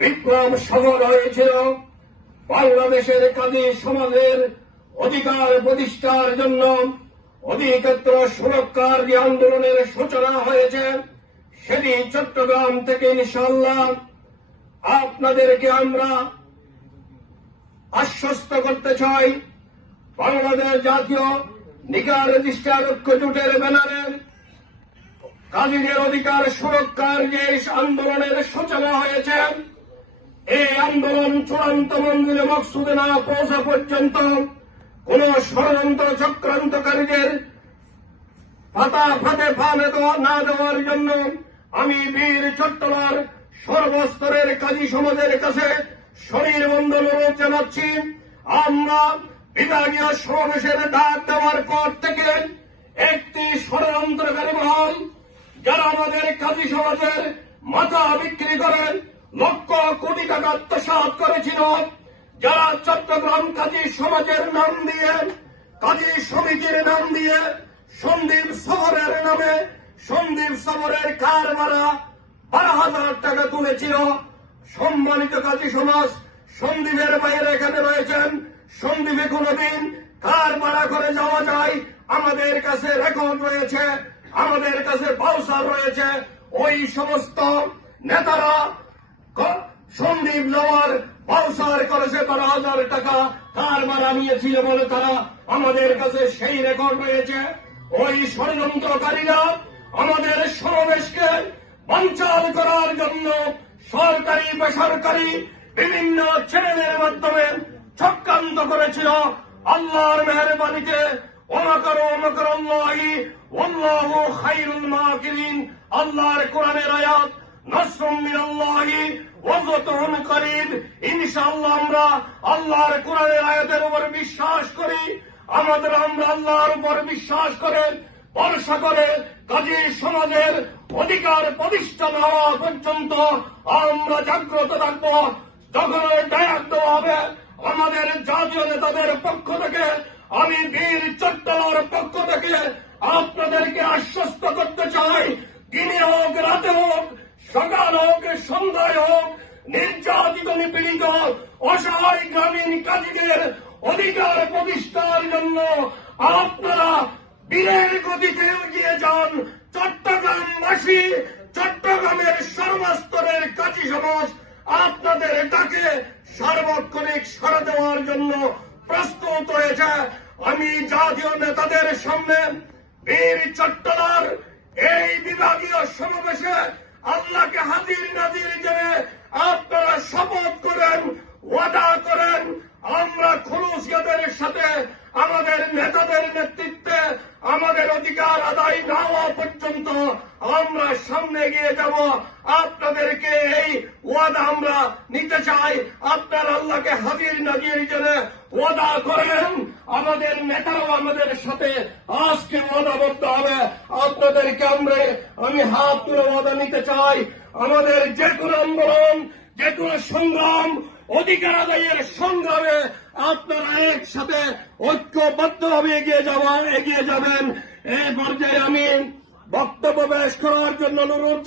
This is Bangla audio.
বিপ্লব সফল হয়েছিল। বাংলাদেশের কাজী সমাজের অধিকার প্রতিষ্ঠার জন্য অধিক্ষেত্র সুরক্ষার যে আন্দোলনের সূচনা হয়েছে, সেটি চট্টগ্রাম থেকে ইনশাআল্লাহ আপনাদেরকে আমরা আশ্বস্ত করতে চাই। বাংলাদেশ জাতীয় নিকার রেজিস্ট্রার ঐক্য জোটের ব্যানারে কাজীদের অধিকার সুরক্ষার যে আন্দোলনের সূচনা হয়েছে, এই আন্দোলন চূড়ান্ত মঞ্জিলে মকসুদে না পৌঁছা পর্যন্ত কোন ষড়যন্ত্র চক্রান্তকারীদের ফাতে পা না দেওয়ার জন্য আমি বীর চট্টলার সর্বস্তরের কাজী সমাজের কাছে শরীর বন্ধন অনুরোধ জানাচ্ছি। আমরা বিভাগীয় সমাবেশের ডাক দেওয়ার পর থেকে একটি ষড়যন্ত্রকারী মহল, যারা আমাদের কাজী সমাজের মাথা বিক্রি করেন, লক্ষ কোটি টাকা আত্মসাৎ করেছিল, যারা চট্টগ্রাম কাজী সমাজের নাম দিয়ে, কাজী সমিতির নাম দিয়ে সন্দীপ সফরের নামে সন্দীপ সফরের কার ভাড়া 12,000 টাকা তুলেছিল। সম্মানিত কাজী সমাজ, সন্দীপের বাইরে এখানে রয়েছেন, সন্দীপে কোনদিন কার ভাড়া করে যাওয়া যায় আমাদের কাছে রেকর্ড রয়েছে, আমাদের কাছে বাউচার রয়েছে। ওই সমস্ত নেতারা সন্দীপ যাওয়ার বাউচার করেছে 12,000 টাকা কার ভাড়া নিয়েছিল বলে তারা আমাদের কাছে সেই রেকর্ড রয়েছে। ওই ষড়যন্ত্রকারীরা আমাদের সমাবেশকে বানচাল করার জন্য সরকারি বেসরকারি বিভিন্ন চ্যানেলের মাধ্যমে চক্রান্ত করেছিল। আল্লাহর মেহেরবানিতে ওয়াল্লাহু খায়রুল মাকিরিন, আল্লাহর কোরআনের আয়াত, নাসরুম মিনাল্লাহি ওয়া ফাতহুন করিব। ইনশাআল্লাহ আমরা আল্লাহর কোরআনের আয়াতের উপর বিশ্বাস করি। আমরা আল্লাহর উপর বিশ্বাস করে ভরসা করে কাজী সমাজের অধিকার প্রতিষ্ঠা না হওয়া পর্যন্ত আমরা জাগ্রত থাকব। যখন ডাক দেওয়া হবে আমাদের জাতীয় নেতাদের পক্ষ থেকে, আমি বীর চট্টলার পক্ষ থেকে আপনাদেরকে আশ্বস্ত করতে চাই, দিনে হোক রাতে হোক, সকাল হোক সন্ধ্যায় হোক, নির্যাতিত নিপীড়িত অসহায় গ্রামীণ কাজীদের অধিকার প্রতিষ্ঠার জন্য আপনারা বীরের গতিতে এগিয়ে যান। চট্টগ্রামবাসী, চট্টগ্রামের সর্বস্তরের কাজী সমাজ আপনাদের ডাকে সার্বক্ষণিক সাড়া দেওয়ার জন্য প্রস্তুত হয়েছে। আমি জাতীয় নেতাদের সামনে বীর চট্টলার এই বিভাগীয় সমাবেশে আল্লাহকে হাজির নাজির জেনে আপনারা শপথ করেন, ওয়াদা করেন, আমরা খুলুসিয়াতের সাথে আমাদের নেতাদের নেতৃত্বে আমাদের অধিকার আদায় না হওয়া পর্যন্ত আমরা সামনে এগিয়ে যাব। আপনাদেরকে এই ওয়াদা আমরা নিতে চাই। আপনার আল্লাহকে হাজির নাজির জেনে ওয়াদা করেন, আমাদের নেতারাও আমাদের সাথে আজকে ওয়াদাবদ্ধ হবে। আপনাদেরকে আমি হাত তুলে ওয়াদা নিতে চাই। আমাদের যে কোনো আন্দোলন, যে কোনো সংগ্রাম, অধিকার আদায়ের সংগ্রামে আপনারা একসাথে ঐক্যবদ্ধভাবে এগিয়ে যাবেন। এই পর্যায়ে আমি বক্তব্য পেশ করার জন্য অনুরোধ